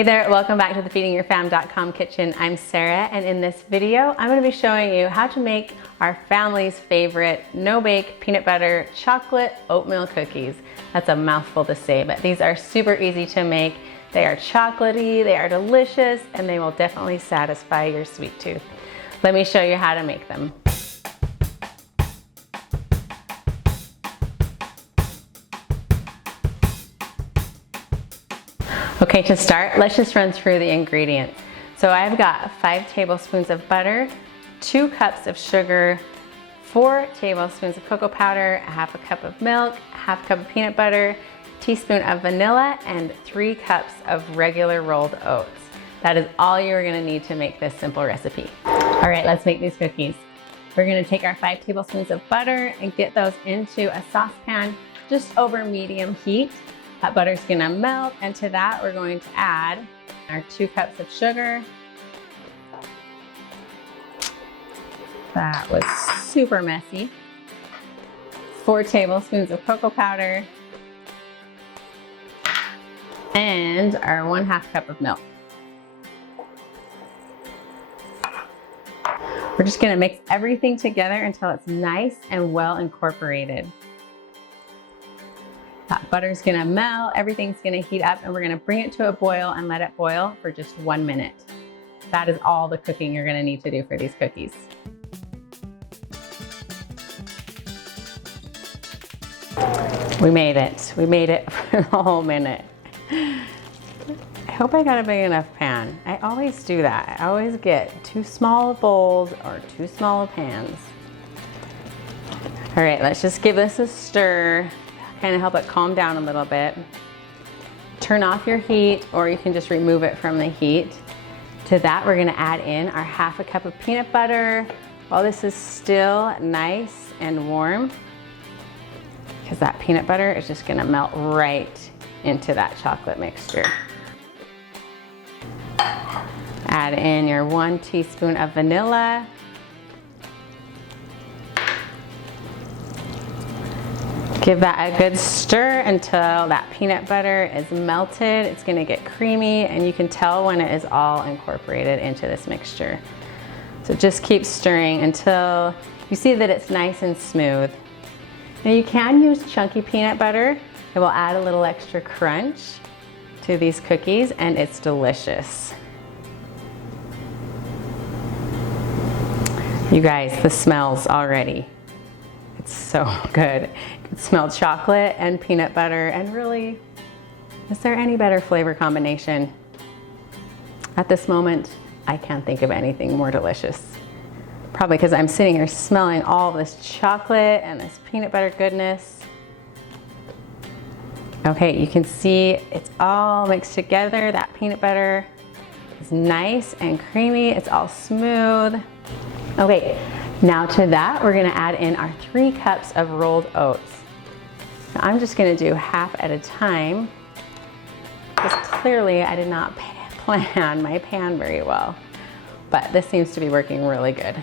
Hey there, welcome back to the feedingyourfam.com kitchen. I'm Sarah, and in this video, I'm going to be showing you how to make our family's favorite no-bake peanut butter chocolate oatmeal cookies. That's a mouthful to say, but these are super easy to make. They are chocolatey, they are delicious, and they will definitely satisfy your sweet tooth. Let me show you how to make them. Okay, to start, let's just run through the ingredients. So I've got 5 tablespoons of butter, 2 cups of sugar, 4 tablespoons of cocoa powder, half a cup of milk, half a cup of peanut butter, teaspoon of vanilla, and 3 cups of regular rolled oats. That is all you're gonna need to make this simple recipe. All right, let's make these cookies. We're gonna take our 5 tablespoons of butter and get those into a saucepan just over medium heat. That butter's gonna melt, and to that we're going to add our 2 cups of sugar. That was super messy. 4 tablespoons of cocoa powder, and our 1/2 cup of milk. We're just gonna mix everything together until it's nice and well incorporated. That butter's gonna melt, everything's gonna heat up, and we're gonna bring it to a boil and let it boil for just 1 minute. That is all the cooking you're gonna need to do for these cookies. We made it. We made it for a whole minute. I hope I got a big enough pan. I always do that. I always get too small bowls or too small pans. All right, let's just give this a stir. Kind of help it calm down a little bit. Turn off your heat, or you can just remove it from the heat. To that, we're gonna add in our 1/2 cup of peanut butter while this is still nice and warm, because that peanut butter is just gonna melt right into that chocolate mixture. Add in your 1 teaspoon of vanilla. Give that a good stir until that peanut butter is melted. It's gonna get creamy, and you can tell when it is all incorporated into this mixture. So just keep stirring until you see that it's nice and smooth. Now you can use chunky peanut butter. It will add a little extra crunch to these cookies, and it's delicious. You guys, the smells already. It's so good. You can smell chocolate and peanut butter, and really, is there any better flavor combination? At this moment, I can't think of anything more delicious. Probably because I'm sitting here smelling all of this chocolate and this peanut butter goodness. Okay, you can see it's all mixed together. That peanut butter is nice and creamy. It's all smooth. Okay. Now to that, we're gonna add in our 3 cups of rolled oats. Now I'm just gonna do half at a time, because clearly I did not plan my pan very well, but this seems to be working really good.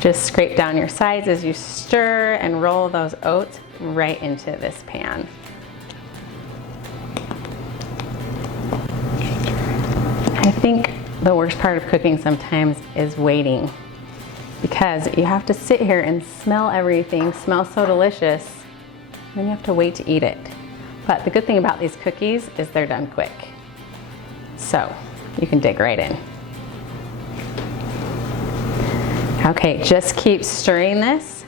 Just scrape down your sides as you stir and roll those oats right into this pan. I think the worst part of cooking sometimes is waiting, because you have to sit here and smell everything, smells so delicious, and then you have to wait to eat it. But the good thing about these cookies is they're done quick. So you can dig right in. Okay, just keep stirring this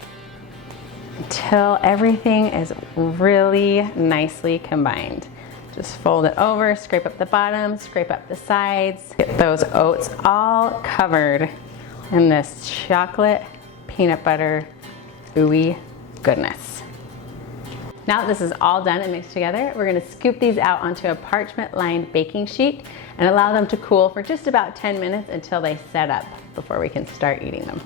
until everything is really nicely combined. Just fold it over, scrape up the bottom, scrape up the sides. Get those oats all covered in this chocolate peanut butter ooey goodness. Now that this is all done and mixed together, we're gonna scoop these out onto a parchment-lined baking sheet and allow them to cool for just about 10 minutes until they set up before we can start eating them.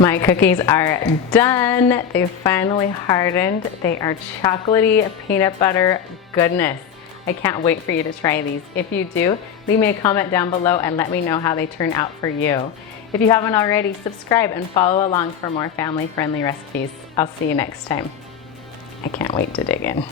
My cookies are done. They finally hardened. They are chocolatey peanut butter goodness. I can't wait for you to try these. If you do, leave me a comment down below and let me know how they turn out for you. If you haven't already, subscribe and follow along for more family-friendly recipes. I'll see you next time. I can't wait to dig in.